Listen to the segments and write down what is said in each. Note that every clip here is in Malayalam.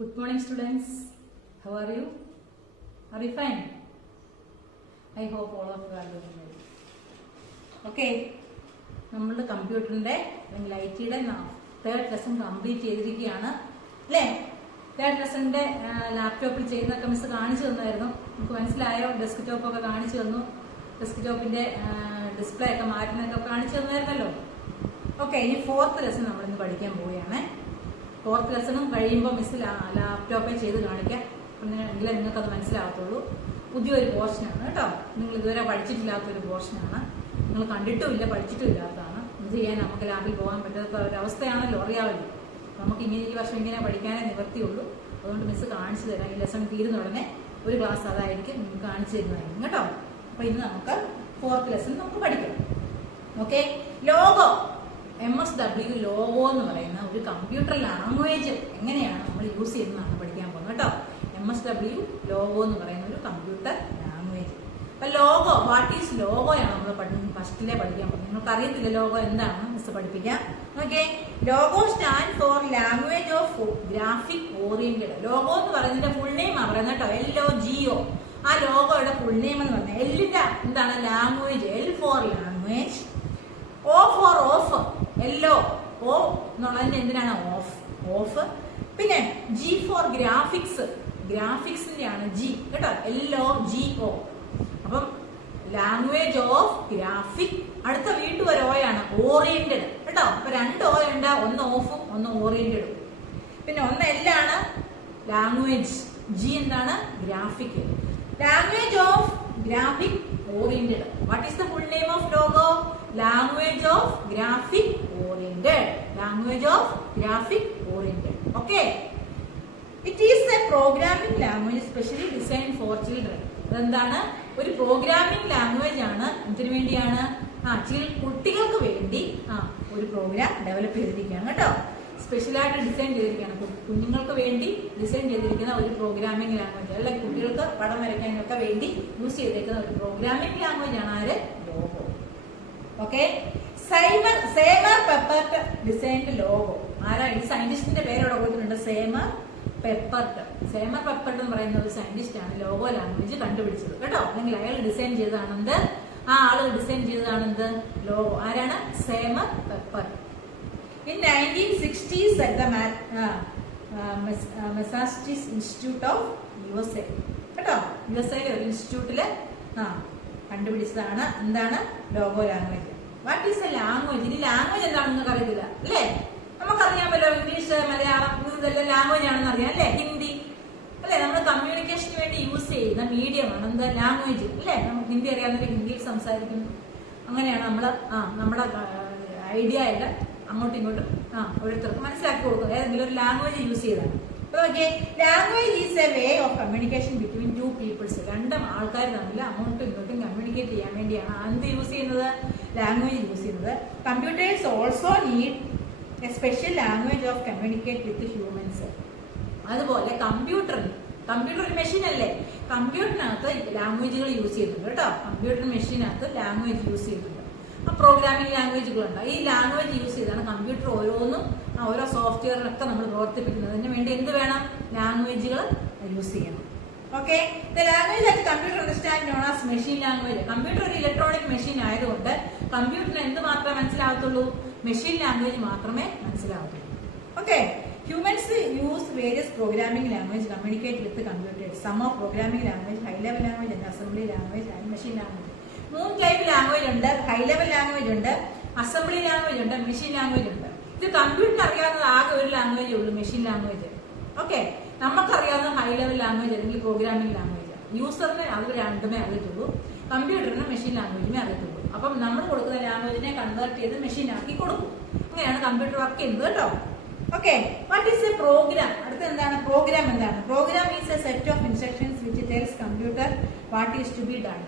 Good morning, students. How are you? Are you fine? I hope all of you are doing well. Okay. നമ്മളുടെ കമ്പ്യൂട്ടറിന്റെ അല്ലെങ്കിൽ ഐടിയുടെ തേർഡ് ലെസൺ കംപ്ലീറ്റ് ചെയ്തിരിക്കുകയാണ് അല്ലേ? തേർഡ് ലെസണിന്റെ ലാപ്ടോപ്പിൽ ചെയ്യുന്നതൊക്കെ മിസ് കാണിച്ചു തന്നായിരുന്നു. നമുക്ക് മനസ്സിലായോ? ഡെസ്ക്ടോപ്പ് ഒക്കെ കാണിച്ചു തന്നു. ഡെസ്ക്ടോപ്പിന്റെ ഡിസ്പ്ലേ ഒക്കെ മാറ്റുന്നതൊക്കെ കാണിച്ചു തന്നായിരുന്നല്ലോ. ഓക്കെ, ഇനി ഫോർത്ത് ലെസൺ നമ്മളിന്ന് പഠിക്കാൻ പോവുകയാണ്. ഫോർത്ത് ലെസണും കഴിയുമ്പോൾ മിസ് ലാപ്ടോപ്പിൽ ചെയ്ത് കാണിക്കാം. എങ്കിലേ നിങ്ങൾക്കത് മനസ്സിലാകത്തുള്ളൂ. പുതിയൊരു പോർഷനാണ് കേട്ടോ. നിങ്ങൾ ഇതുവരെ പഠിച്ചിട്ടില്ലാത്തൊരു പോർഷനാണ്. നിങ്ങൾ കണ്ടിട്ടുമില്ല, പഠിച്ചിട്ടും ഇല്ലാത്തതാണ്. ഇത് ചെയ്യാൻ നമുക്ക് ലാബിൽ പോകാൻ പറ്റാത്ത ഒരവസ്ഥയാണല്ലോ, അറിയാമല്ലോ. നമുക്ക് ഇങ്ങനെ ഈ വർഷം ഇങ്ങനെ പഠിക്കാനേ നിവർത്തിയുള്ളൂ. അതുകൊണ്ട് മിസ് കാണിച്ചു തരാം. ഈ ലെസൺ തീരുന്ന ഉടനെ ഒരു ക്ലാസ് അതായിരിക്കും നിങ്ങൾക്ക് കാണിച്ചു തരുന്നതായിരിക്കും കേട്ടോ. അപ്പൊ ഇന്ന് നമുക്ക് ഫോർത്ത് ലെസൺ നമുക്ക് പഠിക്കാം. ഓക്കെ, ലോഗോ MSW ലോഗോ എന്ന് പറയുന്ന ഒരു കമ്പ്യൂട്ടർ ലാംഗ്വേജ് എങ്ങനെയാണ് നമ്മൾ യൂസ് ചെയ്യുന്നതാണ് പഠിക്കാൻ പോകുന്നത് കേട്ടോ. MSW ലോഗോ എന്ന് പറയുന്ന ഒരു കമ്പ്യൂട്ടർ ലാംഗ്വേജ്. അപ്പൊ ലോഗോ, വാട്ട് ഈസ് ലോഗോയാണ് നമ്മൾ ഫസ്റ്റിലെ പഠിക്കാൻ പോകുന്നത്. നിങ്ങൾക്ക് അറിയത്തില്ല ലോഗോ എന്താണെന്ന് മിസ് പഠിപ്പിക്കാം. Okay, logo stand for language of graphic oriented. Logo എന്ന് പറയുന്നതിന്റെ ഫുൾ നെയിം ആണ് പറയുന്നത് കേട്ടോ. LOGO. ആ ലോഗോയുടെ ഫുൾ നെയിം എന്ന് പറഞ്ഞാൽ എല്ലിന്റെ എന്താണ് language, L for language, O for of, L O ഓ എന്നുള്ളതിന്റെ എന്തിനാണ് ഓഫ്. പിന്നെ G ഫോർ ഗ്രാഫിക്സ്, ഗ്രാഫിക്സിന്റെ ആണ് G കേട്ടോ. LOGO. അപ്പം ലാംഗ്വേജ് ഓഫ് ഗ്രാഫിക്. അടുത്ത വീണ്ടും ഒരു ഓയാണ് ഓറിയന്റഡ് കേട്ടോ. അപ്പൊ രണ്ട് ഓ ഉണ്ട്, ഒന്ന് ഓഫും ഒന്ന് ഓറിയന്റഡും. പിന്നെ ഒന്ന് എല്ലാണ് ലാംഗ്വേജ്, G എന്താണ് graphic. Language of graphic oriented. What is the full name of logo? Language of graphic oriented. Language of graphic oriented. Okay, it is A programming language specially design for children. അതെന്താണ്? ഒരു പ്രോഗ്രാമിംഗ് ലാംഗ്വേജ് ആണ്. എന്തിനു വേണ്ടിയാണ്? കുട്ടികൾക്ക് വേണ്ടി ഒരു പ്രോഗ്രാം ഡെവലപ്പ് ചെയ്തിരിക്കുകയാണ് കേട്ടോ. സ്പെഷ്യലായിട്ട് ഡിസൈൻ ചെയ്തിരിക്കുകയാണ്. കുഞ്ഞുങ്ങൾക്ക് വേണ്ടി ഡിസൈൻ ചെയ്തിരിക്കുന്ന ഒരു പ്രോഗ്രാമിംഗ് ലാംഗ്വേജ്, അല്ലെങ്കിൽ കുട്ടികൾക്ക് പടം വരയ്ക്കാനൊക്കെ വേണ്ടി യൂസ് ചെയ്തിരിക്കുന്ന ഒരു പ്രോഗ്രാമിംഗ് ലാംഗ്വേജ് ആണ് ആര്? Logo. Okay, Seymour Papert designed Logo. ആരാ? ഈ സയന്റിസ്റ്റിന്റെ പേരോടെ കൊടുത്തിട്ടുണ്ട്, സേമർ പെപ്പർട്ട്. സേമർ പെപ്പർട്ട് എന്ന് പറയുന്ന ഒരു സയന്റിസ്റ്റ് ആണ് ലോഗോ ലാംഗ്വേജ് കണ്ടുപിടിച്ചത് കേട്ടോ. അല്ലെങ്കിൽ അയാൾ ഡിസൈൻ ചെയ്തതാണെന്ത്? ആ ആള് ഡിസൈൻ ചെയ്തതാണെന്ത്? ലോഗോ. ആരാണ്? സേമർ പെപ്പർട്ട്. In 1960s at the Massachusetts Institute of USA കേട്ടോ. USA ഒരു ഇൻസ്റ്റിറ്റ്യൂട്ടില് കണ്ടുപിടിച്ചതാണ് എന്താണ്? Logo language. What is A language? ഇനി ലാംഗ്വേജ് എന്താണെന്ന് നിങ്ങൾക്ക് അറിയത്തില്ല അല്ലേ? നമുക്കറിയാമല്ലോ, ഇംഗ്ലീഷ്, മലയാളം ഇതെല്ലാം ലാംഗ്വേജ് ആണെന്ന് അറിയാം അല്ലേ? ഹിന്ദി അല്ലെ? നമ്മൾ കമ്മ്യൂണിക്കേഷന് വേണ്ടി യൂസ് ചെയ്യുന്ന മീഡിയമാണ് എന്ത്? ലാംഗ്വേജ് അല്ലേ? നമുക്ക് ഹിന്ദി അറിയാവുന്നവർ ഹിന്ദിയിൽ സംസാരിക്കുന്നു. അങ്ങനെയാണ് നമ്മള് നമ്മുടെ ഐഡിയ എല്ലാം അങ്ങോട്ടും ഇങ്ങോട്ടും ഓരോരുത്തർക്ക് മനസ്സിലാക്കി കൊടുക്കുന്നത് ഏതെങ്കിലും ഒരു ലാംഗ്വേജ് യൂസ് ചെയ്താണ്. Okay, language is a way of communication between two peoples. രണ്ട് ആൾക്കാർ തമ്മിൽ അങ്ങോട്ടും ഇങ്ങോട്ടും കമ്മ്യൂണിക്കേറ്റ് ചെയ്യാൻ വേണ്ടിയാണ് എന്ത് യൂസ് ചെയ്യുന്നത്? ലാംഗ്വേജ് യൂസ് ചെയ്യുന്നത്. Computers also need A special language of communicate with humans. അതുപോലെ കമ്പ്യൂട്ടർ ഒരു മെഷീൻ അല്ലേ? കമ്പ്യൂട്ടറിനകത്ത് ലാംഗ്വേജുകൾ യൂസ് ചെയ്യുന്നുണ്ട് കേട്ടോ. കമ്പ്യൂട്ടർ മെഷീനകത്ത് ലാംഗ്വേജ് യൂസ് ചെയ്യുന്നുണ്ട്. പ്രോഗ്രാമിംഗ് ലാംഗ്വേജുകളുണ്ട്. ഈ ലാംഗ്വേജ് യൂസ് ചെയ്താണ് കമ്പ്യൂട്ടർ ഓരോന്നും ഓരോ സോഫ്റ്റ്വെയറിനൊക്കെ നമ്മൾ പ്രവർത്തിപ്പിക്കുന്നത്. അതിന് വേണ്ടി എന്ത് വേണം? ലാംഗ്വേജുകൾ യൂസ് ചെയ്യണം. Okay, the language that computer understand known as machine language. Computer ഒരു ഇലക്ട്രോണിക് മെഷീൻ ആയതുകൊണ്ട് കമ്പ്യൂട്ടറിന് എന്ത് മാത്രമേ മനസ്സിലാകത്തുള്ളൂ? മെഷീൻ ലാംഗ്വേജ് മാത്രമേ മനസ്സിലാകത്തുള്ളൂ. Okay, humans use various programming language communicate with computers. Some of programming language, high level language and assembly language and machine language. 3 type language ഉണ്ട്. ഹൈ ലെവൽ ലാംഗ്വേജ് ഉണ്ട്, അസംബ്ലി ലാംഗ്വേജ് ഉണ്ട്, മെഷീൻ ലാംഗ്വേജ് ഉണ്ട്. ഇത് കമ്പ്യൂട്ടറിന് അറിയാവുന്നത് ആകെ ഒരു ലാംഗ്വേജേ ഉള്ളൂ, മെഷീൻ ലാംഗ്വേജ്. ഓക്കെ, നമുക്കറിയാവുന്ന ഹൈ ലെവൽ ലാംഗ്വേജ് അല്ലെങ്കിൽ പ്രോഗ്രാമിംഗ് ലാംഗ്വേജ്. യൂസറിന് അത് രണ്ടുമേ അറിയത്തുള്ളൂ, കമ്പ്യൂട്ടറിന് മെഷീൻ ലാംഗ്വേജിനെ അറിയത്തുള്ളൂ. അപ്പം നമ്മൾ കൊടുക്കുന്ന ലാംഗ്വേജിനെ കൺവേർട്ട് ചെയ്ത് മെഷീൻ ആക്കി കൊടുക്കും. അങ്ങനെയാണ് കമ്പ്യൂട്ടർ വർക്ക് ചെയ്യുന്നത് കേട്ടോ. Okay, what is a program? അടുത്ത എന്താണ്? പ്രോഗ്രാം എന്താണ്? Program is a set of instructions which tells computer what is to be done.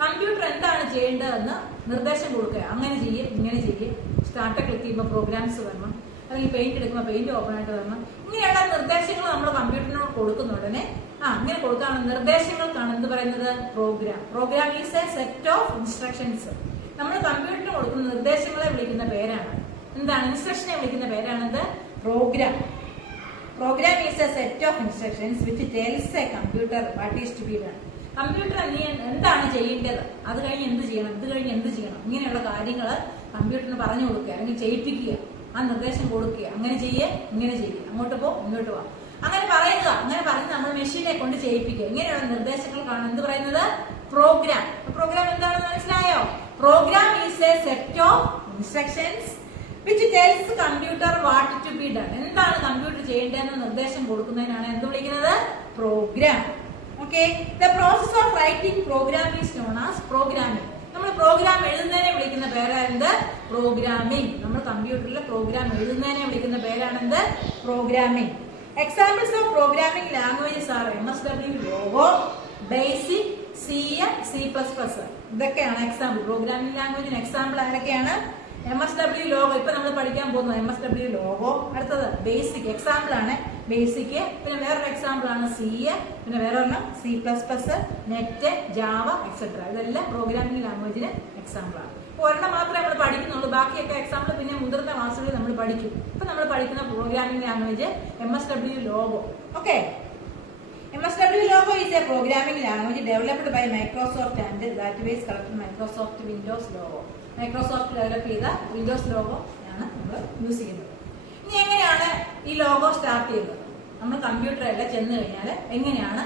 Computer എന്താണ് ചെയ്യേണ്ടതെന്ന് നിർദ്ദേശം കൊടുക്കുക. അങ്ങനെ ചെയ്യേ, ഇങ്ങനെ ചെയ്യേ, സ്റ്റാർട്ട് ക്ലിക്ക് ചെയ്യുമ്പോൾ പ്രോഗ്രാംസ് വരണം, അല്ലെങ്കിൽ പെയിന്റ് എടുക്കുമ്പോൾ പെയിന്റ് ഓപ്പൺ ആയിട്ട് വരണം. ഇങ്ങനെയുള്ള നിർദ്ദേശങ്ങൾ നമ്മൾ കമ്പ്യൂട്ടറിനോട് കൊടുക്കുന്ന ഉടനെ ഇങ്ങനെ കൊടുക്കാണ് നിർദ്ദേശങ്ങൾക്കാണ് എന്ത് പറയുന്നത്? Program. Program is a set of instructions. നമ്മൾ കമ്പ്യൂട്ടറിന് കൊടുക്കുന്ന നിർദ്ദേശങ്ങളെ വിളിക്കുന്ന പേരാണ് എന്താണ്? ഇൻസ്ട്രക്ഷനെ വിളിക്കുന്ന പേരാണെന്ത്? Program. Program is a set of instructions which tells a computer what is to be done. Computer നീ എന്താണ് ചെയ്യേണ്ടത്, അത് കഴിഞ്ഞ് എന്ത് ചെയ്യണം, ഇത് കഴിഞ്ഞ് എന്ത് ചെയ്യണം, ഇങ്ങനെയുള്ള കാര്യങ്ങൾ കമ്പ്യൂട്ടറിന് പറഞ്ഞു കൊടുക്കുക അല്ലെങ്കിൽ ചെയ്യിപ്പിക്കുക, ആ നിർദ്ദേശം കൊടുക്കുക. അങ്ങനെ ചെയ്യേ, ഇങ്ങനെ ചെയ്യുക, അങ്ങോട്ട് പോ, ഇങ്ങോട്ട് പോവാ, അങ്ങനെ പറയുക. അങ്ങനെ പറഞ്ഞ് നമ്മൾ മെഷീനെ കൊണ്ട് ചെയ്യിപ്പിക്കുക. ഇങ്ങനെയുള്ള നിർദ്ദേശങ്ങൾക്കാണ് എന്ത് പറയുന്നത്? പ്രോഗ്രാം. പ്രോഗ്രാം എന്താണെന്ന് മനസ്സിലായോ? Program is a set of instructions which tells computer what to be done. എന്താണ് കമ്പ്യൂട്ടർ ചെയ്യേണ്ടതെന്ന് നിർദ്ദേശം കൊടുക്കുന്നതിനാണ് എന്ത് വിളിക്കുന്നത്? Program. Okay, the process of writing program is known as programming. നമ്മൾ പ്രോഗ്രാം എഴുതുന്നതിനെ വിളിക്കുന്ന പേരാണെന്ത്? പ്രോഗ്രാമിംഗ്. നമ്മൾ കമ്പ്യൂട്ടറിൽ പ്രോഗ്രാം എഴുതുന്നതിനെ വിളിക്കുന്ന പേരാണെന്ത്? Programming. Examples of programming languages are MSW, Logo, BASIC, C, C++. ഇതൊക്കെയാണ് എക്സാമ്പിൾ. പ്രോഗ്രാമിംഗ് ലാംഗ്വേജിന് എക്സാമ്പിൾ ആരൊക്കെയാണ്? MSW ലോഗോ, ഇപ്പൊ നമ്മൾ പഠിക്കാൻ പോകുന്നത് MSW ലോഗോ. അടുത്തത് ബേസിക്, എക്സാമ്പിൾ ആണ് ബേസിക്. പിന്നെ വേറൊരു എക്സാമ്പിൾ ആണ് C, പിന്നെ വേറെ ഒരെണ്ണം C++, നെറ്റ്, ജാവ, എക്സെട്ര. ഇതെല്ലാം പ്രോഗ്രാമിംഗ് ലാംഗ്വേജിന് എക്സാമ്പിൾ ആണ്. ഒരെണ്ണം മാത്രമേ നമ്മൾ പഠിക്കുന്നുള്ളൂ, ബാക്കിയൊക്കെ എക്സാമ്പിൾ പിന്നെ മുതിർന്ന ക്ലാസ്സുകളിൽ നമ്മൾ പഠിക്കും. ഇപ്പൊ നമ്മൾ പഠിക്കുന്ന programming language MSW logo. Okay, MSW logo is a programming language developed by Microsoft and database collected Microsoft Windows logo. Microsoft develop ചെയ്ത വിൻഡോസ് ലോഗോ ആണ് നമ്മൾ യൂസ് ചെയ്യുന്നത്. ഇനി എങ്ങനെയാണ് ഈ ലോഗോ സ്റ്റാർട്ട് ചെയ്യുന്നത്? നമ്മൾ കമ്പ്യൂട്ടറിൽ ചെന്ന് കഴിഞ്ഞാൽ എങ്ങനെയാണ്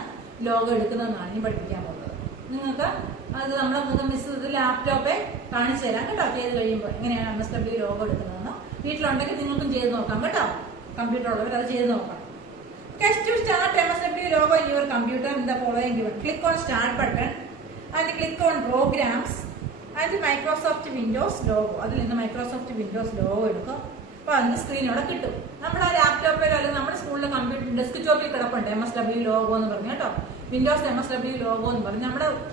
ലോഗോ എടുക്കുന്നതെന്നാണ് ഇനി പഠിപ്പിക്കാൻ പോകുന്നത്. നിങ്ങൾക്ക് അത് നമ്മൾ മിസ് ലാപ്ടോപ്പെ കാണിച്ചു തരാം കേട്ടോ. ചെയ്ത് കഴിയുമ്പോൾ എങ്ങനെയാണ് MSW ലോഗോ എടുക്കുന്നതെന്ന് വീട്ടിലുണ്ടെങ്കിൽ നിങ്ങൾക്കും ചെയ്ത് നോക്കാം കേട്ടോ. കമ്പ്യൂട്ടർ ഉള്ളവർ അത് ചെയ്ത് നോക്കാം. To start MSW logo in your computer in the following given. Click on Start button and click on Programs and Microsoft Windows logo. അതിൽ നിന്ന് മൈക്രോസോഫ്റ്റ് വിൻഡോസ് ലോഗോ എടുക്കുക. അപ്പൊ അതിന്റെ സ്ക്രീൻ അവിടെ കിട്ടും. നമ്മുടെ ലാപ്ടോപ്പിലോ അല്ലെങ്കിൽ നമ്മുടെ സ്കൂളിലെ കമ്പ്യൂട്ടർ ഡെസ്ക്ടോപ്പിൽ കിടപ്പുണ്ട് MSW ലോഗോ എന്ന് പറഞ്ഞു കേട്ടോ. വിൻഡോസ് MSW ലോഗോ എന്ന് പറഞ്ഞ്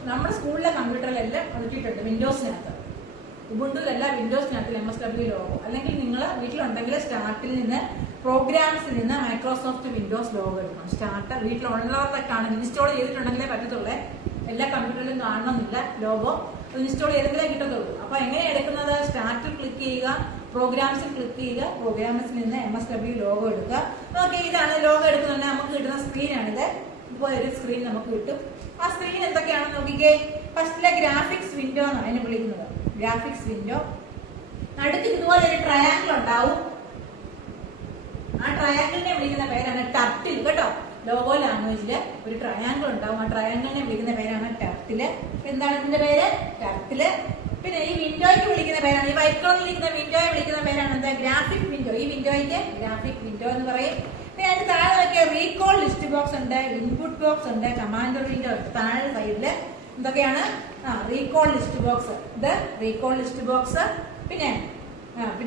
നമ്മുടെ സ്കൂളിലെ കമ്പ്യൂട്ടറിലെല്ലാം അതിട്ടിട്ടുണ്ട്. വിൻഡോസിനകത്ത്, ഉബുണ്ടുവിലല്ല, വിൻഡോസിനകത്ത് MSW ലോഗോ. അല്ലെങ്കിൽ നിങ്ങൾ വീട്ടിലുണ്ടെങ്കിൽ സ്റ്റാർട്ടിൽ നിന്ന് പ്രോഗ്രാംസിൽ നിന്ന് മൈക്രോസോഫ്റ്റ് വിൻഡോസ് ലോഗോ എടുക്കണം. സ്റ്റാർട്ട് വീട്ടിലുള്ളവർക്കൊക്കെയാണ് ഇൻസ്റ്റാൾ ചെയ്തിട്ടുണ്ടെങ്കിലേ പറ്റത്തുള്ളൂ. എല്ലാ കമ്പ്യൂട്ടറിലും കാണണമെന്നില്ല ലോഗോ. ഇൻസ്റ്റാൾ ചെയ്തെങ്കിലേ കിട്ടത്തുള്ളൂ. അപ്പൊ എങ്ങനെ എടുക്കുന്നത്? സ്റ്റാർട്ടിൽ ക്ലിക്ക് ചെയ്യുക, പ്രോഗ്രാംസിൽ ക്ലിക്ക് ചെയ്യുക, പ്രോഗ്രാംസിൽ നിന്ന് MSW ലോഗോ എടുക്കുക. ഓക്കെ, ഇതാണ് ലോഗോ എടുക്കുന്നത്. നമുക്ക് കിട്ടുന്ന സ്ക്രീനാണിത്. ഇതുപോലെ ഒരു സ്ക്രീൻ നമുക്ക് കിട്ടും. ആ സ്ക്രീൻ എന്തൊക്കെയാണെന്ന് നോക്കിക്കേ. ഫസ്റ്റിലെ ഗ്രാഫിക്സ് വിൻഡോ എന്നാണ് അതിനെ വിളിക്കുന്നത്. Graphics window. അടുത്ത് ഇതുപോലെ ഒരു ട്രയാങ്കിൾ ഉണ്ടാവും. ആ ട്രയാങ്കിളിനെ വിളിക്കുന്ന പേരാണ് ടർട്ടിൽ കേട്ടോ. ലോഗോ ലാംഗ്വേജില് ഒരു ട്രയാങ്കിൾ ഉണ്ടാവും. ആ ട്രയാങ്കിളിനെ വിളിക്കുന്ന പേരാണ് ടർട്ടില്. എന്താണ് ഇതിന്റെ പേര്? ടർട്ടില്. പിന്നെ ഈ വിൻഡോയ്ക്ക് വിളിക്കുന്ന പേരാണ്, ഈ വൈറ്റ് കളറിൽ ഇരിക്കുന്ന വിൻഡോയെ വിളിക്കുന്ന പേരാണ് എന്താ? Graphic window. ഈ വിൻഡോയ്ക്ക് ഗ്രാഫിക് വിൻഡോ എന്ന് പറയും. പിന്നെ അതിന്റെ താഴെ നോക്കിയ റീകോൾ ലിസ്റ്റ് ബോക്സ് ഉണ്ട്, ഇൻപുട്ട് ബോക്സ് ഉണ്ട്, കമാൻഡർ വിൻഡോ ഉണ്ട്. താഴെ സൈഡില് എന്തൊക്കെയാണ്? Recall list box. ഇത് റീകോൾ ലിസ്റ്റ് ബോക്സ്. പിന്നെ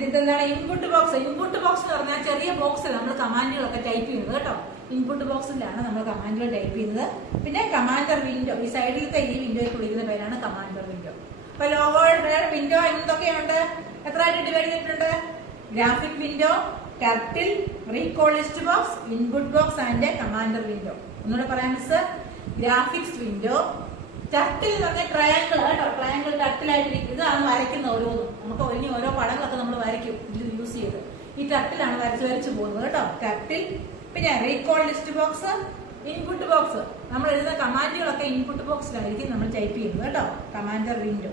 ഇതെന്താണ്? Input box. ഇൻപുട്ട് ബോക്സ് എന്ന് പറഞ്ഞാൽ ചെറിയ ബോക്സിൽ നമ്മൾ കമാൻഡുകളൊക്കെ ടൈപ്പ് ചെയ്യുന്നത് കേട്ടോ. ഇൻപുട്ട് ബോക്സിലാണ് നമ്മൾ കമാൻഡുകൾ ടൈപ്പ് ചെയ്യുന്നത്. പിന്നെ കമാൻഡർ വിൻഡോ, ഈ സൈഡിലത്തെ ഈ വിൻഡോയ്ക്ക് വിളിക്കുന്ന പേരാണ് കമാൻഡർ വിൻഡോ. അപ്പൊ ലോഗോയുടെ വിൻഡോ എന്തൊക്കെയുണ്ട്? എത്ര ആയിട്ട് ഡിവൈഡ് ചെയ്തിട്ടുണ്ട്? Graphic window, turtle, recall list box, input box and commander window. ഒന്നുകൂടെ പറയാം മിസ്. ഗ്രാഫിക്സ് വിൻഡോ, ടർട്ടിൽ എന്ന് പറഞ്ഞ ട്രയാങ്കിൾ കേട്ടോ. ട്രയാങ്കിൾ ടർട്ടിലായിട്ടിരിക്കും. ഇതാണ് വരയ്ക്കുന്ന ഓരോന്നും. നമുക്ക് ഇനി ഓരോ പടങ്ങളൊക്കെ നമ്മൾ വരയ്ക്കും ഇത് യൂസ് ചെയ്ത്. ഈ ടർട്ടിലാണ് വരച്ച് പോകുന്നത് കേട്ടോ. ടർട്ടിൽ. പിന്നെ recall list box, input box. നമ്മൾ എഴുതുന്ന കമാൻഡുകളൊക്കെ ഇൻപുട്ട് ബോക്സിലായിരിക്കും നമ്മൾ ടൈപ്പ് ചെയ്യുന്നത് കേട്ടോ. Commander window.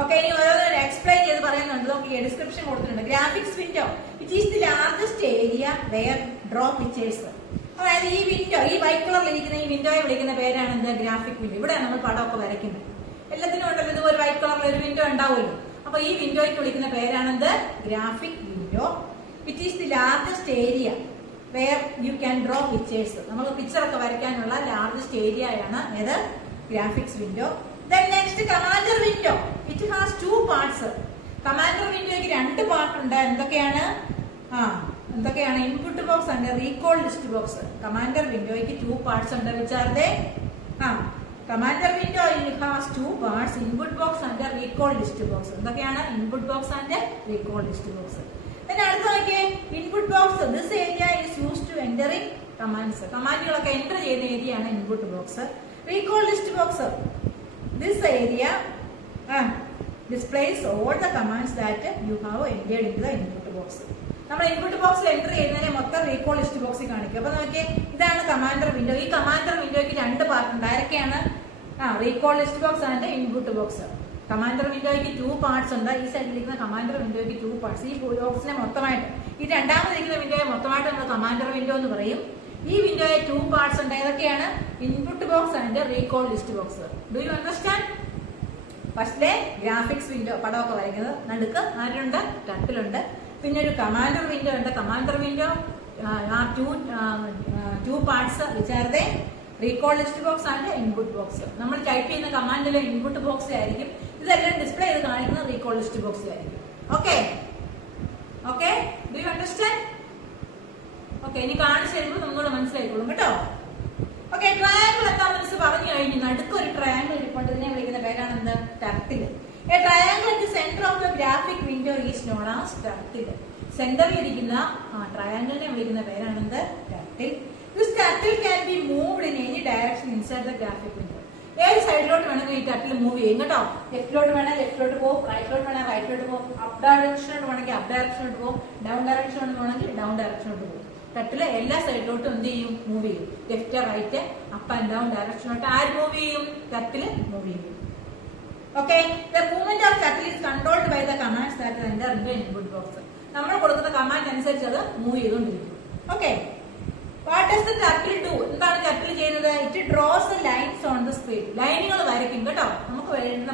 ഓക്കെ, ഇനി ഓരോന്നും എക്സ്പ്ലെയിൻ ചെയ്ത് പറയുന്നുണ്ട്. നമുക്ക് ഡിസ്ക്രിപ്ഷൻ കൊടുത്തിട്ടുണ്ട്. Graphics window it is the largest area wear draw pictures. അതായത് ഈ വിൻഡോ, ഈ വൈറ്റ് കളറിൽ ഇരിക്കുന്ന ഈ വിൻഡോയെ വിളിക്കുന്ന പേരാണ് എന്ത്? Graphic window. ഇവിടെ നമ്മൾ പടമൊക്കെ വരയ്ക്കുന്നത്. എല്ലാത്തിനും ഉണ്ടല്ലോ ഇതുപോലെ വൈറ്റ് കളറിൽ ഒരു വിൻഡോ ഉണ്ടാവുമല്ലോ. അപ്പൊ ഈ വിൻഡോയ്ക്ക് വിളിക്കുന്ന പേരാണെന്ത്? Graphic window. It is the largest area where you can draw pictures. നമുക്ക് പിക്ചറൊക്കെ വരയ്ക്കാനുള്ള ലാർജസ്റ്റ് ഏരിയ ആണ് ഏത്? Graphics window. Then next commander window. It has 2 parts. Commander വിൻഡോയ്ക്ക് 2 പാർട്ട് ഉണ്ട്. എന്തൊക്കെയാണ്? എന്തൊക്കെയാണ്? Input box and recall list box. Commander വിൻഡോയ്ക്ക് 2 പാർട്സ് ഉണ്ട്. which are they? Commander window has 2 parts, input box and recall list box. എന്തൊക്കെയാണ്? Input box and recall list box. പിന്നെ അടുത്ത നോക്കിയേ, input box. This area is used to entering commands. കമാൻഡുകളൊക്കെ എൻ്റർ ചെയ്യുന്ന ഏരിയ ആണ് input box. Recall list box. This area displays all the commands that you have entered into the input box. നമ്മൾ ഇൻപുട്ട് ബോക്സിൽ എൻ്റർ ചെയ്യുന്നതിനെ മൊത്തം റീകോൾ ലിസ്റ്റ് ബോക്സിൽ കാണിക്കും. അപ്പൊ നോക്കിയേ, ഇതാണ് കമാൻഡർ വിൻഡോ. ഈ കമാൻഡർ വിൻഡോയ്ക്ക് 2 പാർട്ട് ഉണ്ട്. ആരൊക്കെയാണ്? Recall list box and input box. Commander വിൻഡോയ്ക്ക് 2 പാർട്സ് ഉണ്ട്. ഈ സൈഡിലിരിക്കുന്ന കമാൻഡർ വിൻഡോയ്ക്ക് 2 പാർട്സ്. ഈ ബോക്സിനെ മൊത്തമായിട്ട്, ഈ രണ്ടാമതിരിക്കുന്ന വിൻഡോയെ മൊത്തമായിട്ട് നമ്മൾ കമാൻഡർ വിൻഡോ എന്ന് പറയും. ഈ വിൻഡോയെ 2 പാർട്സ് ഉണ്ട്. ഏതൊക്കെയാണ്? Input box and recall list box. Do you understand? ഫസ്റ്റിലെ ഗ്രാഫിക്സ് വിൻഡോ, പടമൊക്കെ വരയ്ക്കുന്നത്. നടുക്ക് ആരുണ്ട്? ടർട്ടിലുണ്ട്. പിന്നെ ഒരു കമാൻഡർ വിൻഡോ ഉണ്ട്. Commander window two parts which are the recall list box and input box. നമ്മൾ ടൈപ്പ് ചെയ്യുന്ന കമാൻഡിലെ ഇൻപുട്ട് ബോക്സ് ആയിരിക്കും. ഇതെല്ലാം ഡിസ്പ്ലേ ചെയ്ത് കാണിക്കുന്ന റീകോൾ ലിസ്റ്റ് ബോക്സ് ആയിരിക്കും. Okay okay, do you understand? Okay, ഇനി കാണിച്ചു തരുമ്പോൾ നമ്മളോട് മനസ്സിലായിക്കോളും കേട്ടോ. ഓക്കെ, ട്രയാങ്കിൾ എന്താ മനസ്സ് പറഞ്ഞു കഴിഞ്ഞു. നടുക്കൊരു ട്രയാങ്കിൾ ഇരിപ്പുണ്ട്. ഇതിനെ വിളിക്കുന്ന പേരാണ് എന്ത്? Turtle. A triangle at the center of the graphic window is known as turtle. സെന്ററിൽ ഇരിക്കുന്ന ട്രയാങ്കിളിനെ വിളിക്കുന്ന പേരാണ് എന്ത്? Turtle. This turtle can be moved in any direction inside the graphic window. ഏത് സൈഡിലോട്ട് വേണമെങ്കിൽ ഈ ടർട്ടിൽ മൂവ് ചെയ്യും കേട്ടോ. ലെഫ്റ്റിലോട്ട് വേണമെങ്കിൽ ലെഫ്റ്റിലോട്ട് പോകും, റൈറ്റിലോട്ട് വേണമെങ്കിൽ റൈറ്റിലോട്ട് പോകും, അപ്പ് ഡയറക്ഷനോട്ട് വേണമെങ്കിൽ അപ്പ് ഡയറക്ഷനോട്ട് പോകും, ഡൗൺ ഡയറക്ഷനോട്ട് വേണമെങ്കിൽ ഡൗൺ ഡയറക്ഷനോട്ട് പോകും. ടർട്ടിൽ എല്ലാ സൈഡിലോട്ടും എന്ത് ചെയ്യും? മൂവ് ചെയ്യും. Left right up and down ഡയറക്ഷനോട്ട് ആര് മൂവ് ചെയ്യും? ടർട്ടിൽ മൂവ് ചെയ്യും. Okay, the movement of turtle is controlled by the commands that enter into input box. നമ്മൾ കൊടുക്കുന്ന കമാൻഡ് അനുസരിച്ച് അത് മൂവ് ചെയ്തുകൊണ്ടിരിക്കും. Okay, what does the turtle do? എന്താണ് ടർട്ടിൽ ചെയ്യുന്നത്? It draws the lines on the screen. ലൈനുകൾ വരയ്ക്കും കേട്ടോ. നമുക്ക് വരുന്ന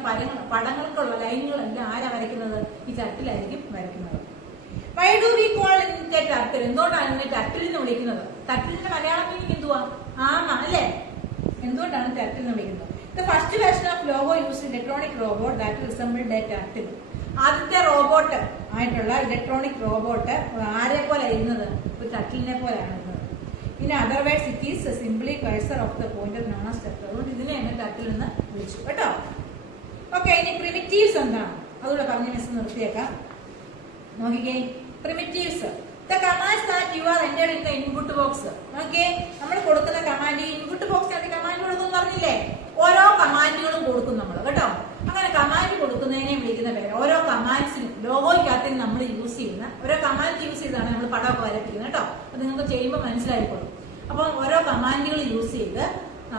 പടങ്ങൾക്കുള്ള ലൈനുകളെല്ലാം ആരാ വരയ്ക്കുന്നത്? ഈ ടർട്ടിലായിരിക്കും വരയ്ക്കുന്നത്. Why do we call it a turtle? എന്തുകൊണ്ടാണ് ഇതിനെ ടർട്ടിൽ എന്ന് വിളിക്കുന്നത്? ടർട്ടിലിന്റെ മലയാളം മീനിങ് എന്തുവാ? ആമ അല്ലേ? എന്തുകൊണ്ടാണ് ടർട്ടിൽ എന്ന് വിളിക്കുന്നത്? The first version of logo used electronic robot that resembled a turtle. ആദ്യത്തെ റോബോട്ട് ആയിട്ടുള്ള ഇലക്ട്രോണിക് റോബോട്ട് ആരെ പോലെ ഇരുന്നത്? ഒരു ടർട്ടിലിനെ പോലെയാണ് ഇരുന്നത്. ഇനി otherwise it is simply cursor of the pointer known as turtle. അതുകൊണ്ട് ഇതിനെ തന്നെ ടർട്ടിൽ എന്ന് വിളിച്ചു കേട്ടോ. ഓക്കെ, ഇനി പ്രിമിറ്റീവ്സ് എന്താണ്? അതുകൂടെ പറഞ്ഞ മിസ് നിർത്തിയേക്കാം. നോക്കിക്കേ, primitives. The commands that you are entered in the input box. Okay, നമ്മൾ കൊടുക്കുന്ന കമാൻഡ്, ഈ ഇൻപുട്ട് ബോക്സിനകത്ത് കമാൻഡ് കൊടുക്കും പറഞ്ഞില്ലേ? ഓരോ കമാൻഡുകളും കൊടുക്കും നമ്മൾ കേട്ടോ. അങ്ങനെ കമാൻഡ് കൊടുക്കുന്നതിനെ വിളിക്കുന്ന പേര്. ഓരോ കമാൻഡ്സിനും ലോഗോയ്ക്കകത്ത് നമ്മൾ യൂസ് ചെയ്യുന്ന ഓരോ കമാൻഡ് യൂസ് ചെയ്താണ് നമ്മൾ പടമൊക്കെ വരപ്പിക്കുന്നത് കേട്ടോ. അത് നിങ്ങൾക്ക് ചെയ്യുമ്പോൾ മനസ്സിലായിക്കോളും. അപ്പം ഓരോ കമാൻഡുകൾ യൂസ് ചെയ്ത്,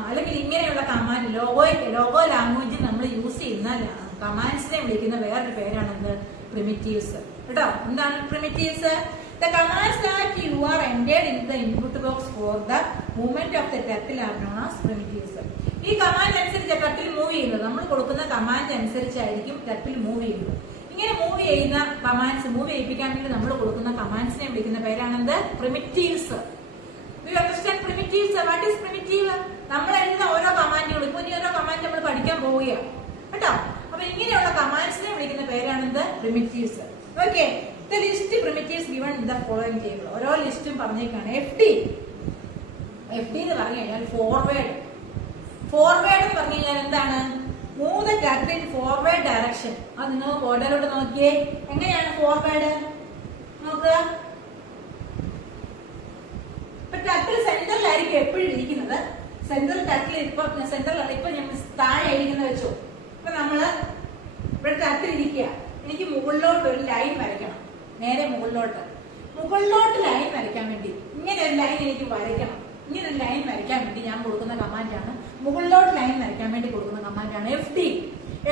അല്ലെങ്കിൽ ഇങ്ങനെയുള്ള കമാൻഡ് ലോഗോ ലാംഗ്വേജിൽ നമ്മൾ യൂസ് ചെയ്യുന്ന കമാൻഡ്സിനെ വിളിക്കുന്ന വേറൊരു പേരാണ് എന്ത്? പ്രിമിറ്റീവ്സ് കേട്ടോ. എന്താണ് primitives? The commands that you are entered in the input box for the movement of the turtle are known as primitives. ഈ കമാൻഡ് അനുസരിച്ച് ടർട്ടിൽ മൂവ് ചെയ്യുന്നത്. നമ്മൾ കൊടുക്കുന്ന കമാൻഡ് അനുസരിച്ചായിരിക്കും ടർട്ടിൽ മൂവ് ചെയ്യുന്നത്. ഇങ്ങനെ മൂവ് ചെയ്യുന്ന കമാൻഡ്സ് മൂവ് ചെയ്യിപ്പിക്കാൻ വേണ്ടി നമ്മൾ കൊടുക്കുന്ന കമാൻഡ്സിനെ വിളിക്കുന്ന പേരാണ് എന്ത്? Primitives. Do you understand primitives? What is primitive? നമ്മൾ എഴുതുന്ന ഓരോ കമാൻഡുകളും, ഇപ്പൊ ഇനി ഓരോ കമാൻഡ് നമ്മൾ പഠിക്കാൻ പോവുകയാണ് കേട്ടോ. അപ്പൊ ഇങ്ങനെയുള്ള കമാൻഡ്സിനെ വിളിക്കുന്ന പേരാണ് എന്ത്? Primitives. Okay, the list primitives given in the following table. ഓരോ ലിസ്റ്റും പറഞ്ഞേക്കാണ്. FD എന്ന് പറഞ്ഞു കഴിഞ്ഞാൽ ഫോർവേഡ് എന്ന് പറഞ്ഞു കഴിഞ്ഞാൽ എന്താണ്? Move the turtle in forward direction. അത് നിങ്ങൾ ബോർഡിലോട്ട് നോക്കിയേ. എങ്ങനെയാണ് ഫോർവേഡ്? നോക്കുക, ഇപ്പൊ ടർട്ടിൽ സെന്ററിലായിരിക്കും എപ്പോഴും ഇരിക്കുന്നത്. സെന്ററിൽ ടർട്ടിൽ ഇപ്പൊ സെന്ററിലാണ്. ഇപ്പൊ ഞാൻ താഴെ ഇരിക്കുന്ന വെച്ചോ. ഇപ്പൊ നമ്മള് ഇവിടെ ടർട്ടിൽ ഇരിക്കുക. എനിക്ക് മുകളിലോട്ട് ഒരു ലൈൻ വരയ്ക്കണം. നേരെ മുകളിലോട്ട് ലൈൻ വരയ്ക്കാൻ വേണ്ടി ഇങ്ങനെ ഒരു ലൈൻ എനിക്ക് വരയ്ക്കണം. ഇങ്ങനെ ഒരു ലൈൻ വരയ്ക്കാൻ വേണ്ടി ഞാൻ കൊടുക്കുന്ന കമാൻഡാണ്, മുകളിലോട്ട് ലൈൻ വരയ്ക്കാൻ വേണ്ടി കൊടുക്കുന്ന കമാൻഡാണ് FD.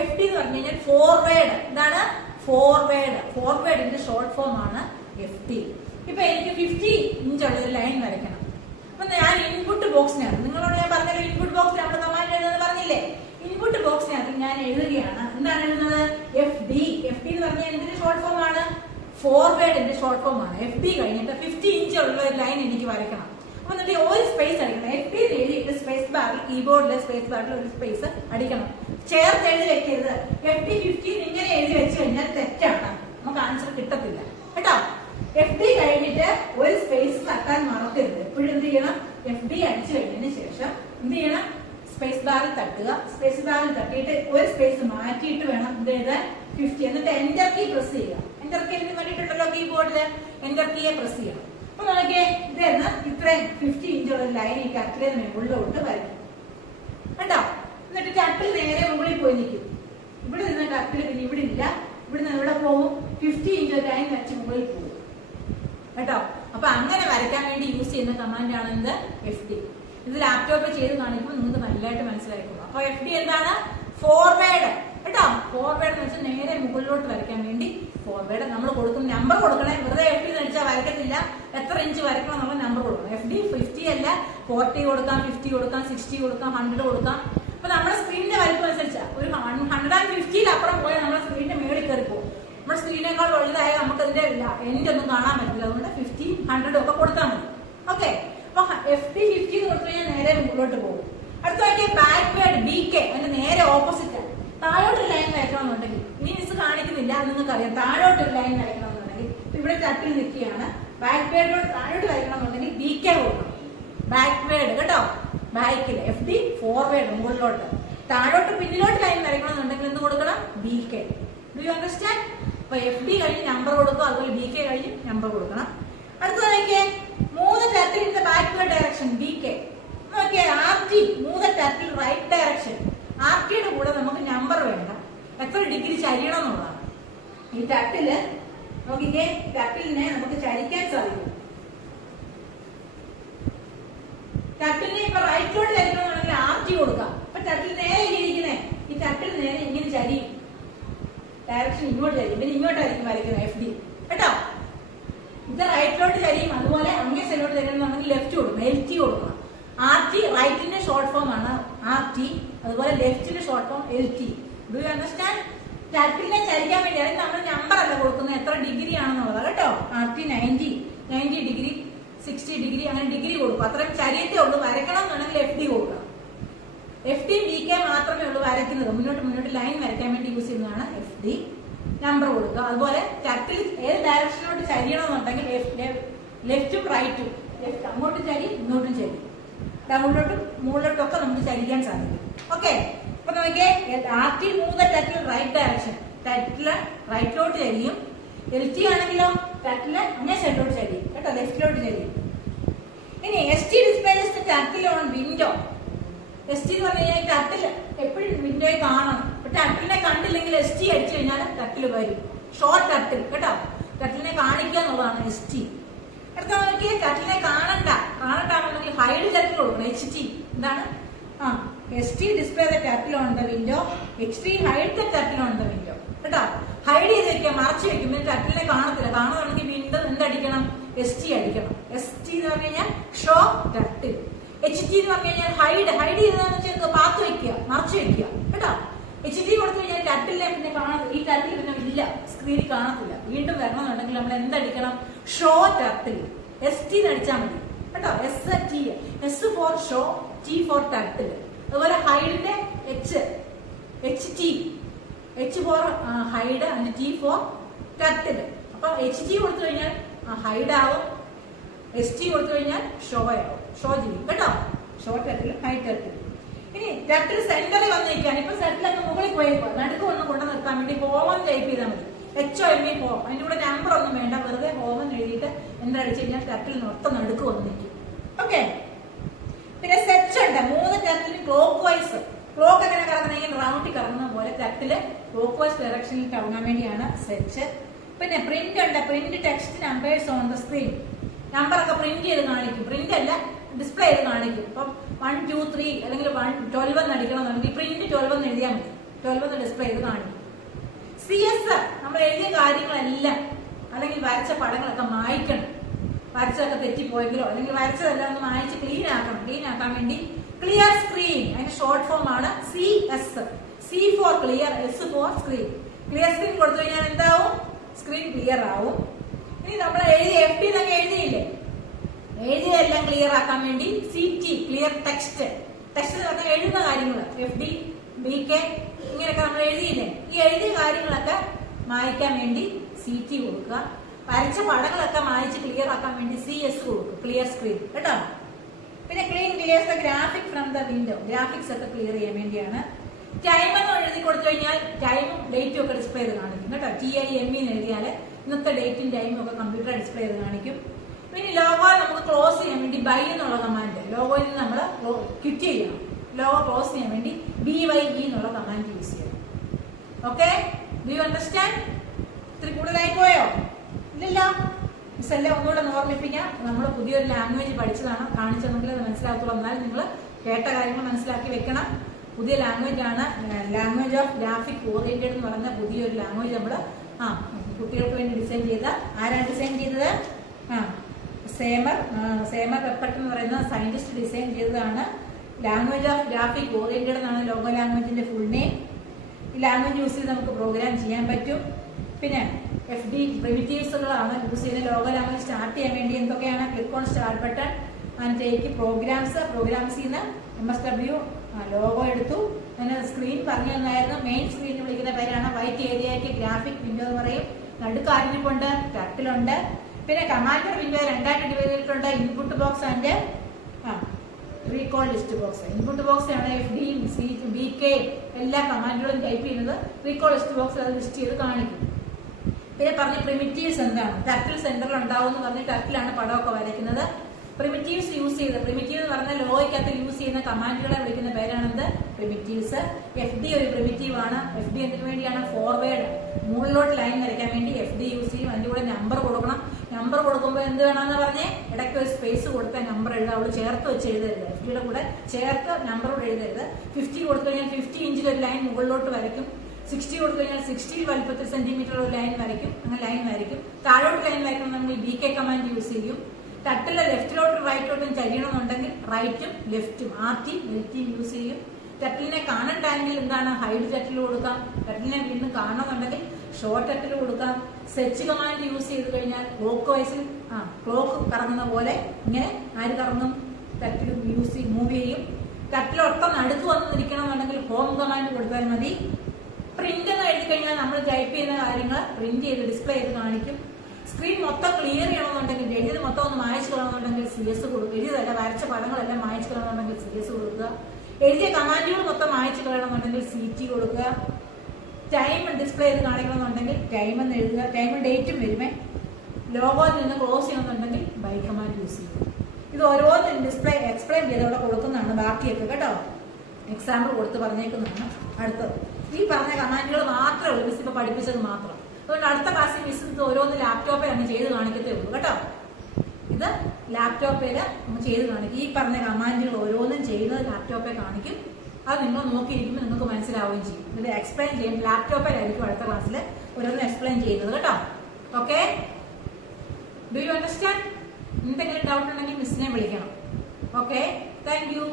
FD എന്ന് പറഞ്ഞു കഴിഞ്ഞാൽ ഫോർവേഡ്. എന്താണ്? ഫോർവേഡിന്റെ ഷോർട്ട് ഫോം ആണ് FD. ഇപ്പൊ എനിക്ക് 50 ഇഞ്ചുള്ള ഒരു ലൈൻ വരയ്ക്കണം. അപ്പൊ ഞാൻ ഇൻപുട്ട് ബോക്സിനകത്ത്, നിങ്ങളോട് ഞാൻ പറഞ്ഞല്ലോ ഇൻപുട്ട് ബോക്സിൽ നമ്മൾ കമാൻഡ് എഴുതുന്നത് പറഞ്ഞില്ലേ? ഇൻപുട്ട് ബോക്സിനകത്ത് ഞാൻ എഴുതുകയാണ്. എന്താണ് എഴുതുന്നത്? FD. FD എന്ന് പറഞ്ഞാൽ എന്തിന്റെ ഷോർട്ട് ഫോം ആണ്? ഫോർവേഡിന്റെ ഷോർട്ട് ഫോം ആണ്. FD കഴിഞ്ഞിട്ട് 50 ഇഞ്ച് ഉള്ള ഒരു ലൈൻ എനിക്ക് വരയ്ക്കണം. അപ്പൊ എന്നിട്ട് ഒരു സ്പേസ് അടിക്കണം. FD എഴുതിയിട്ട് സ്പേസ് ബാറിൽ, കീബോർഡിലെ സ്പേസ് ബാറിൽ ഒരു സ്പേസ് അടിക്കണം. ചേർത്ത് എഴുതി വെക്കരുത്. FD 50 ഇങ്ങനെ എഴുതി വെച്ച് കഴിഞ്ഞാൽ തെറ്റാണ്, നമുക്ക് ആൻസർ കിട്ടത്തില്ല കേട്ടോ. FD കഴിഞ്ഞിട്ട് ഒരു സ്പേസ് തട്ടാൻ മറക്കരുത്. എപ്പോഴും എന്ത് ചെയ്യണം? FD അടിച്ചു കഴിഞ്ഞതിന് ശേഷം എന്ത് ചെയ്യണം? സ്പേസ് ബാറിൽ തട്ടുക. സ്പേസ് ബാറിൽ തട്ടിയിട്ട് ഒരു സ്പേസ് മാറ്റിയിട്ട് വേണം ഇത് എഴുതാൻ 50. എന്നിട്ട് എന്റർ കീ പ്രസ് ചെയ്യുക. എന്റർ കീ എന്ന് കണ്ടിട്ടുണ്ടല്ലോ കീബോർഡില്. എന്റർ കീയെ പ്രസ് ചെയ്യണം. അപ്പൊ നോക്കിയേ, ഇതായിരുന്നു ഇത്രയും 50 ഇഞ്ചുള്ള ലൈൻ ഈ ടർട്ടിലെ മുകളിലോട്ട് വരയ്ക്കും കേട്ടോ. എന്നിട്ട് ടർട്ടിൽ നേരെ മുകളിൽ പോയി നിൽക്കും. ഇവിടെ നിന്ന് ടർട്ടിൽ പിന്നെ ഇവിടെ ഇല്ല. ഇവിടെ നിന്ന് ഇവിടെ പോകും. 50 ഇഞ്ച് ലൈൻ വരച്ച് മുകളിൽ പോകും. കേട്ടോ. അപ്പൊ അങ്ങനെ വരയ്ക്കാൻ വേണ്ടി യൂസ് ചെയ്യുന്ന കമാൻഡാണ് എന്ത്, FD. ഇത് ലാപ്ടോപ്പിൽ ചെയ്ത് കാണിക്കുമ്പോൾ നിങ്ങൾക്ക് നല്ലതായിട്ട് മനസ്സിലായിക്കോളും. അപ്പൊ FD എന്താണ്, ഫോർവേഡ് കേട്ടോ. ഫോർവേഡ് എന്ന് വെച്ചാൽ നേരെ മുകളിലോട്ട് വരയ്ക്കാൻ വേണ്ടി ഫോർവേഡ്. നമ്മൾ കൊടുക്കുന്ന നമ്പർ കൊടുക്കണേ, വെറുതെ FD നടിച്ചാൽ വരക്കത്തില്ല. എത്ര ഇഞ്ച് വരക്കണം എന്നുള്ള നമ്പർ കൊടുക്കണം. FD 50 അല്ല, 40 കൊടുക്കാം, 50 കൊടുക്കാം, 60 കൊടുക്കാം, 100 കൊടുക്കാം. അപ്പൊ നമ്മുടെ സ്ക്രീനിന്റെ വലിപ്പം അനുസരിച്ചാ ഒരു 150 അപ്പുറം പോയാൽ നമ്മുടെ സ്ക്രീനിന്റെ മേളിൽ കയറി പോകും. നമ്മുടെ സ്ക്രീനേക്കാൾ വലുതായാൽ നമുക്ക് അതിന്റെ എൻഡ് ഒന്നും കാണാൻ പറ്റില്ല. അതുകൊണ്ട് 50, 100 ഒക്കെ കൊടുത്താൽ മതി. ഓക്കെ. അപ്പൊ FD 50 കൊടുത്തു കഴിഞ്ഞാൽ നേരെ മുകളിലോട്ട് പോകും. അടുത്ത ബാക്ക്വേർഡ് BK, അതിന്റെ നേരെ ഓപ്പോസിറ്റ്. താഴോട്ടൊരു ലൈൻ വരയ്ക്കണമെന്നുണ്ടെങ്കിൽ, ഇനി മിസ് കാണിക്കുന്നില്ല, അത് നിങ്ങൾക്ക് അറിയാം. താഴോട്ടൊരു ലൈൻ വരയ്ക്കണമെന്നുണ്ടെങ്കിൽ ഇവിടെ തട്ടിൽ നിൽക്കുകയാണ്, ബാക്ക്വേർഡിലോട്ട് താഴോട്ട് വരയ്ക്കണമെന്നുണ്ടെങ്കിൽ BK കൊടുക്കണം. ബാക്ക്വേർഡ് കേട്ടോ, ബാക്കിൽ. FD ഫോർവേഡ് മുകളിലോട്ട്. താഴോട്ട് പിന്നിലോട്ട് ലൈൻ വരയ്ക്കണമെന്നുണ്ടെങ്കിൽ എന്ത് കൊടുക്കണം, BK. Do you understand? അപ്പൊ FD കഴിഞ്ഞ് നമ്പർ കൊടുക്കുക, അതുപോലെ BK കഴിഞ്ഞ് നമ്പർ കൊടുക്കണം. അടുത്തതൊക്കെ മൂന്ന് turtle in the backward direction, BK. നോക്കിയേ, RT മൂന്ന് ടർട്ടിൽ റൈറ്റ് ഡയറക്ഷൻ. RTയുടെ കൂടെ നമുക്ക് നമ്പർ വേണ്ട, എത്ര ഡിഗ്രി ചരിയണം എന്നുള്ളതാണ്. ഈ ടർട്ടില് നോക്കിക്കേ, ടർട്ടിലിനെ നമുക്ക് ചരിക്കാൻ സാധിക്കും. ടർട്ടിലിനെ ഇപ്പൊ റൈറ്റിലോട്ട് ചരിക്കണമെന്നുണ്ടെങ്കിൽ RT കൊടുക്കാം. അപ്പൊ ടർട്ടിൽ നേരെ ഇരിക്കുന്നേ, ഈ ടർട്ടിൽ നേരെ ഇങ്ങനെ ചരിയും, ഡയറക്ഷൻ ഇങ്ങോട്ട് ചരിയും. പിന്നെ ഇങ്ങോട്ടായിരിക്കും വരയ്ക്കുന്നത് FD കേട്ടോ. ഇത് റൈറ്റിലോട്ട് ചരിയും, അതുപോലെ അങ്ങേ സൈഡിലോട്ട് ചരിയണമെന്നുണ്ടെങ്കിൽ ലെഫ്റ്റ് കൊടുക്കണം, LT കൊടുക്കണം. RT റൈറ്റിന്റെ ഷോർട്ട് ഫോം ആണ് RT, അതുപോലെ ലെഫ്റ്റിന്റെ short form LT. Do you understand? ടർട്ടിലിനെ ചരിക്കാൻ വേണ്ടി അതായത് നമ്മൾ നമ്പർ അല്ല കൊടുക്കുന്നത്, എത്ര ഡിഗ്രി ആണെന്നുള്ളത് കേട്ടോ. RT 90 ഡിഗ്രി, 60 ഡിഗ്രി, അങ്ങനെ ഡിഗ്രി കൊടുക്കും. അത്രയും ചരിയത്തേ ഉള്ളൂ. വരയ്ക്കണം എന്നുണ്ടെങ്കിൽ FD കൊടുക്കണം. FD BK മാത്രമേ ഉള്ളൂ വരയ്ക്കുന്നത്. മുന്നോട്ട് ലൈൻ വരയ്ക്കാൻ വേണ്ടി യൂസ് ചെയ്യുന്നതാണ് FD. നമ്പർ കൊടുക്കുക. അതുപോലെ ടർട്ടിൽ ഏത് ഡയറക്ഷനിലോട്ട് ചരിയണമെന്നുണ്ടെങ്കിൽ ലെഫ്റ്റും റൈറ്റും, ലെഫ്റ്റ് അങ്ങോട്ടും ചരി, ഇങ്ങോട്ടും ചരി, മുകളിലോട്ടും ഒക്കെ നമുക്ക് ചരിക്കാൻ സാധിക്കും. ഓക്കെ. അപ്പൊ നോക്കിയേ, RT മൂന്ന് ടർട്ടിൽ റൈറ്റ് ഡയറക്ഷൻ, ടർട്ടില് റൈറ്റിലോട്ട് ചരിയും. LT ആണെങ്കിലോ ടർട്ടില് അങ്ങേ സൈഡിലോട്ട് ചരിയും കേട്ടോ, ലെഫ്റ്റിലോട്ട് ചരിയും. ഇനി ST displays the turtle on window. ST എന്ന് പറഞ്ഞു കഴിഞ്ഞാൽ ടർട്ടിൽ എപ്പോഴും വിൻഡോയിൽ കാണണം. ടർട്ടിലിനെ കണ്ടില്ലെങ്കിൽ ST അടിച്ചു കഴിഞ്ഞാൽ ടർട്ടിൽ വരും. ഷോർട്ട് ടർട്ടിൽ കേട്ടോ, ടർട്ടിലിനെ കാണിക്കുക എന്നുള്ളതാണ് ST. അടുത്ത നോക്കിയാൽ ടർട്ടിലിനെ കാണണ്ടെന്നുണ്ടെങ്കിൽ ഹൈഡ് ടർട്ടിൽ കൊടുക്കണം, HT. എന്താണ്? ST display the turtle on the window, HT hide the turtle on the window കേട്ടോ. ഹൈഡ് ചെയ്ത് വെക്കുക, മറച്ചു വെക്കും, ടർട്ടിലിനെ കാണത്തില്ല. കാണുന്നുണ്ടെങ്കിൽ വീണ്ടും എന്തടിക്കണം, ST അടിക്കണം. ST എന്ന് പറഞ്ഞു കഴിഞ്ഞാൽ ഷോ ടർട്ടിൽ. HT എന്ന് പറഞ്ഞു കഴിഞ്ഞാൽ ഹൈഡ് ചെയ്തതെന്ന് വെച്ചാൽ പാത്ത് വെക്കുക, മറച്ചു വെക്കുക കേട്ടോ. HT കൊടുത്തു കഴിഞ്ഞാൽ ടർട്ടിലെ പിന്നെ ഈ ടർട്ടിൽ പിന്നെ ഇല്ല, സ്ക്രീനിൽ കാണത്തില്ല. വീണ്ടും വരണമെന്നുണ്ടെങ്കിൽ നമ്മൾ എന്തടിക്കണം, ഷോ ടർട്ടിൽ. ST അടിച്ചാൽ മതി കേട്ടോ. S for show, T for turtle. അതുപോലെ ഹൈഡിന്റെ H for hide and T for turtle. അപ്പൊ HT കൊടുത്തു കഴിഞ്ഞാൽ ഹൈഡ് ആവും, ST കൊടുത്തു കഴിഞ്ഞാൽ ഷോ ആവും, ഷോ ചെയ്യും കേട്ടോ. Show turtle, hide turtle. ഇനി ടർട്ടിൽ സെന്ററിൽ വന്നിരിക്കുകയാണ്. ഇപ്പൊ സെറ്റിലൊക്കെ മുകളിൽ പോയേക്കോ, നടുക്ക് ഒന്ന് കൊണ്ടു നിർത്താൻ വേണ്ടി ഹോമം ടൈപ്പ് ചെയ്താൽ മതി. HOME home. അതിന്റെ കൂടെ നമ്പർ ഒന്നും വേണ്ട, വെറുതെ ഹോമം എഴുതിയിട്ട് എന്തടിച്ചു കഴിഞ്ഞാൽ ടർട്ടിൽ മൊത്തം നടുക്ക് വന്ന് നിൽക്കും. ഓക്കെ. പിന്നെ സെറ്റ് ഉണ്ട്, മൂന്ന് ടർട്ടിൽ ക്ലോക്ക് വൈസ്. ക്ലോക്ക് എങ്ങനെ കറങ്ങുന്നെങ്കിൽ റൗണ്ടിൽ കറങ്ങുന്ന പോലെ ടർട്ടില് ക്ലോക്ക് വൈസ് ഡയറക്ഷനിൽ കറങ്ങാൻ വേണ്ടിയാണ് സെറ്റ്. പിന്നെ പ്രിന്റ് ഉണ്ട്, print text numbers on the screen. നമ്പറൊക്കെ പ്രിന്റ് ചെയ്ത് കാണിക്കും, പ്രിന്റ് അല്ല ഡിസ്പ്ലേ ചെയ്ത് കാണിക്കും. ഇപ്പം 1, 2, 3 അല്ലെങ്കിൽ 12 എന്ന് അടിക്കണം എന്നുണ്ടെങ്കിൽ പ്രിന്റ് 12 എന്ന് എഴുതിയാൽ മതി, 12 എന്ന് ഡിസ്പ്ലേ ചെയ്ത് കാണിക്കും. CS നമ്മൾ എഴുതിയ കാര്യങ്ങളെല്ലാം അല്ലെങ്കിൽ വരച്ച പടങ്ങളൊക്കെ മായ്ക്കണം. വരച്ചതൊക്കെ തെറ്റിപ്പോയെങ്കിലോ അല്ലെങ്കിൽ വരച്ചതെല്ലാം ഒന്ന് മായ്ച്ച് ക്ലീൻ ആക്കണം. ക്ലീൻ ആക്കാൻ വേണ്ടി ക്ലിയർ സ്ക്രീൻ, അതിന്റെ ഷോർട്ട് ഫോം ആണ് CS. C for clear, S for screen. Clear screen കൊടുത്തു കഴിഞ്ഞാൽ എന്താവും, സ്ക്രീൻ ക്ലിയർ ആവും. ഇനി നമ്മൾ എഴുതി FD എന്നൊക്കെ എഴുതിയില്ലേ, എഴുതിയെല്ലാം ക്ലിയർ ആക്കാൻ വേണ്ടി CT ക്ലിയർ ടെക്സ്റ്റ്. ടെക്സ്റ്റ് എന്ന് പറഞ്ഞാൽ എഴുതുന്ന കാര്യങ്ങൾ, FD BK ഇങ്ങനെയൊക്കെ നമ്മൾ എഴുതിയില്ലേ, ഈ എഴുതിയ കാര്യങ്ങളൊക്കെ മായ്ക്കാൻ വേണ്ടി CT കൊടുക്കുക. വരച്ച പടങ്ങളൊക്കെ മായ്ച്ച് ക്ലിയർ ആക്കാൻ വേണ്ടി CS കൊടുക്കും, ക്ലിയർ സ്ക്രീൻ കേട്ടോ. പിന്നെ clear the graphic from the window, graphics ഒക്കെ ക്ലിയർ ചെയ്യാൻ വേണ്ടിയാണ്. ടൈം എന്ന് എഴുതി കൊടുത്തു കഴിഞ്ഞാൽ ടൈമും ഡേറ്റും ഒക്കെ ഡിസ്പ്ലേ ചെയ്ത് കാണിക്കും കേട്ടോ. TIME എന്ന് എഴുതിയാൽ ഇന്നത്തെ ഡേറ്റും ടൈമും ഒക്കെ കമ്പ്യൂട്ടർ ഡിസ്പ്ലേ ചെയ്ത് കാണിക്കും. പിന്നെ ലോഗോ നമുക്ക് ക്ലോസ് ചെയ്യാൻ വേണ്ടി ബൈ എന്നുള്ള കമാൻഡ്, ലോഗോയിൽ നിന്ന് നമ്മൾ ക്വിറ്റ് ചെയ്യണം. ലോഗോ ക്ലോസ് ചെയ്യാൻ വേണ്ടി BYE എന്നുള്ള കമാൻഡ് യൂസ് ചെയ്യണം. Okay, do you understand? ഇത്തിരി കൂടുതലായി പോയോ? ഇല്ലല്ലോ. മിസ് എല്ലാം ഒന്നുകൂടെ ഓർമ്മിപ്പിക്കാം. നമ്മൾ പുതിയൊരു ലാംഗ്വേജ് പഠിച്ചതാണ്, കാണിച്ചതെങ്കിൽ അത് മനസ്സിലാക്കത്തുള്ളൂ. എന്നാലും നിങ്ങൾ കേട്ട കാര്യങ്ങൾ മനസ്സിലാക്കി വെക്കണം. പുതിയ ലാംഗ്വേജ് ആണ്, ലാംഗ്വേജ് ഓഫ് ഗ്രാഫിക് ഓറിയന്റഡ് എന്ന് പറഞ്ഞ പുതിയൊരു ലാംഗ്വേജ് നമ്മൾ കുട്ടികൾക്ക് വേണ്ടി ഡിസൈൻ ചെയ്ത. ആരാണ് ഡിസൈൻ ചെയ്തത്? സേമർ വെപ്പട്ട് എന്ന് പറയുന്ന സയന്റിസ്റ്റ് ഡിസൈൻ ചെയ്തതാണ്. ലാംഗ്വേജ് ഓഫ് ഗ്രാഫിക് ഓറിയന്റഡ് എന്നാണ് ലോഗോ ലാംഗ്വേജിന്റെ ഫുൾ നെയിം. ഈ ലാംഗ്വേജ് യൂസ് ചെയ്ത് നമുക്ക് പ്രോഗ്രാം ചെയ്യാൻ പറ്റും. പിന്നെ FD പ്രിമിറ്റീവ്സുകളാണ് യൂസ് ചെയ്യുന്ന ലോഗോ ലാംഗ്വേജ് സ്റ്റാർട്ട് ചെയ്യാൻ വേണ്ടി. എന്തൊക്കെയാണ്? Click on start button and take programs ചെയ്യുന്ന MSW ലോഗോ എടുത്തു. അങ്ങനെ സ്ക്രീൻ പറഞ്ഞു തന്നായിരുന്നു. മെയിൻ സ്ക്രീനിൽ വിളിക്കുന്ന പേരാണ് വൈറ്റ് ഏരിയയ്ക്ക് ഗ്രാഫിക് വിൻഡോ എന്ന് പറയും. നടുക്ക് ആർട്ടിനുണ്ട്, ടർട്ടിലുണ്ട്. പിന്നെ കമാൻഡർ വിൻഡോ രണ്ടായിട്ട് ഡിവൈഡ് ചെയ്തിട്ടുണ്ട്. Input box and recall list box. Input box ആണ് FD, BK എല്ലാ കമാൻഡുകളും ടൈപ്പ് ചെയ്യുന്നത്. റീകോൾ ലിസ്റ്റ് ബോക്സ് അത് ലിസ്റ്റ് ചെയ്ത് കാണിക്കും. പിന്നെ പറഞ്ഞ പ്രിമിറ്റീവ്സ് എന്താണ്? ടർട്ടിൽ സെന്ററിൽ ഉണ്ടാവും എന്ന് പറഞ്ഞ് ടർട്ടിലാണ് പടമൊക്കെ വരയ്ക്കുന്നത്. പ്രിമിറ്റീവ്സ് യൂസ് ചെയ്ത്, പ്രിമിറ്റീവ് എന്ന് പറഞ്ഞാൽ ലോയ്ക്കകത്ത് യൂസ് ചെയ്യുന്ന കമാൻഡുകളെ വിളിക്കുന്ന പേരാണെന്ത്? പ്രിമിറ്റീവ്സ്. FD ഒരു പ്രിമിറ്റീവ് ആണ്. FD എന്തിനു വേണ്ടിയാണ്? ഫോർവേഡ്, മുകളിലോട്ട് ലൈൻ വരയ്ക്കാൻ വേണ്ടി FD യൂസ് ചെയ്യും. അതിന്റെ കൂടെ നമ്പർ കൊടുക്കണം. നമ്പർ കൊടുക്കുമ്പോൾ എന്ത് വേണമെന്ന് പറഞ്ഞ് ഇടയ്ക്ക് ഒരു സ്പേസ് കൊടുത്താൽ നമ്പർ എഴുതാം. അവള് ചേർത്ത് വെച്ച് എഴുതരുത്. FDയുടെ കൂടെ ചേർത്ത് നമ്പറോട് എഴുതരുത്. 50 കൊടുത്തു കഴിഞ്ഞാൽ 50 ഇഞ്ചിൽ ഒരു ലൈൻ മുകളിലോട്ട് വരയ്ക്കും. 60 കൊടുത്തു കഴിഞ്ഞാൽ 60 വലിപ്പത്തിൽ സെന്റിമീറ്റർ ഒരു ലൈൻ വരയ്ക്കും. അങ്ങനെ ലൈൻ വരയ്ക്കും. താഴോട്ട് ലൈൻ വരയ്ക്കണം നമ്മൾ BK കമാൻഡ് യൂസ് ചെയ്യും. ടട്ടിലെ ലെഫ്റ്റിലോട്ടും റൈറ്റിലോട്ടും ചരിയണമെന്നുണ്ടെങ്കിൽ റൈറ്റും ലെഫ്റ്റും RT LT യൂസ് ചെയ്യും. ടട്ടിലിനെ കാണണ്ടായെങ്കിൽ എന്താണ്? ഹൈഡ് ടട്ടിൽ കൊടുക്കാം. ടട്ടിലിനെ വീണ്ടും കാണണമെന്നുണ്ടെങ്കിൽ ഷോർട്ട് ടട്ടിൽ കൊടുക്കാം. സെച്ച് കമാൻഡ് യൂസ് ചെയ്ത് കഴിഞ്ഞാൽ ക്ലോക്ക് വൈസിൽ ക്ലോക്ക് കറങ്ങുന്ന പോലെ ഇങ്ങനെ ആര് കറങ്ങും? ടട്ടിൽ മൂവ് ചെയ്യും. ടട്ടിലൊട്ടം നടുക്ക് വന്ന് നിൽക്കണമെന്നുണ്ടെങ്കിൽ ഹോം കമാൻഡ് കൊടുത്താൽ മതി. പ്രിന്റ് എന്ന് എഴുതി കഴിഞ്ഞാൽ നമ്മൾ ടൈപ്പ് ചെയ്യുന്ന കാര്യങ്ങൾ പ്രിന്റ് ചെയ്ത് ഡിസ്പ്ലേ ചെയ്ത് കാണിക്കും. സ്ക്രീൻ മൊത്തം ക്ലിയർ ചെയ്യണമെന്നുണ്ടെങ്കിൽ, എഴുതി മൊത്തം ഒന്ന് മായച്ചു കളയണമെന്നുണ്ടെങ്കിൽ CS കൊടുക്കുക. എഴുതിയതല്ല, വരച്ച പടങ്ങളെല്ലാം മായച്ചു കളയണമെന്നുണ്ടെങ്കിൽ CS കൊടുക്കുക. എഴുതിയ കമാൻഡുകൾ മൊത്തം മായച്ചു കളയണമെന്നുണ്ടെങ്കിൽ CT കൊടുക്കുക. ടൈം ഡിസ്പ്ലേ ചെയ്ത് കാണിക്കണമെന്നുണ്ടെങ്കിൽ ടൈം എന്ന് എഴുതുക. ടൈമും ഡേറ്റും വരുമേ. ലോഗോയിൽ നിന്ന് ക്ലോസ് ചെയ്യണമെന്നുണ്ടെങ്കിൽ ബൈ കമാൻഡ് യൂസ് ചെയ്യും. ഇത് ഓരോന്നും ഡിസ്പ്ലേ എക്സ്പ്ലെയിൻ ചെയ്ത് അവിടെ കൊടുക്കുന്നതാണ്. ബാക്കിയൊക്കെ കേട്ടോ എക്സാമ്പിൾ കൊടുത്ത് പറഞ്ഞേക്കുന്നതാണ്. അടുത്തത് ഈ പറഞ്ഞ കമാൻഡുകൾ മാത്രമേ ഉള്ളൂ. മിസ് ഇപ്പൊ പഠിപ്പിച്ചത് മാത്രം. അതുകൊണ്ട് അടുത്ത ക്ലാസ്സിൽ മിസ് ഇത് ഓരോന്ന് ലാപ്ടോപ്പിൽ അങ്ങ് ചെയ്ത് കാണിക്കത്തേ ഉള്ളൂ കേട്ടോ. ഇത് ലാപ്ടോപ്പിൽ നമ്മൾ ചെയ്ത് കാണിക്കും. ഈ പറഞ്ഞ കമാൻഡുകൾ ഓരോന്നും ചെയ്യുന്നത് ലാപ്ടോപ്പിൽ കാണിക്കും. അത് നിങ്ങൾ നോക്കിയിരിക്കുമ്പോൾ നിങ്ങൾക്ക് മനസ്സിലാവുകയും ചെയ്യും. ഇത് എക്സ്പ്ലെയിൻ ചെയ്യും. ലാപ്ടോപ്പിലായിരിക്കും അടുത്ത ക്ലാസ്സിൽ ഓരോന്നും എക്സ്പ്ലെയിൻ ചെയ്യുന്നത് കേട്ടോ. Okay, do you understand? എന്തെങ്കിലും ഡൗട്ട് ഉണ്ടെങ്കിൽ മിസ്സിനെ വിളിക്കണം. Okay, thank you.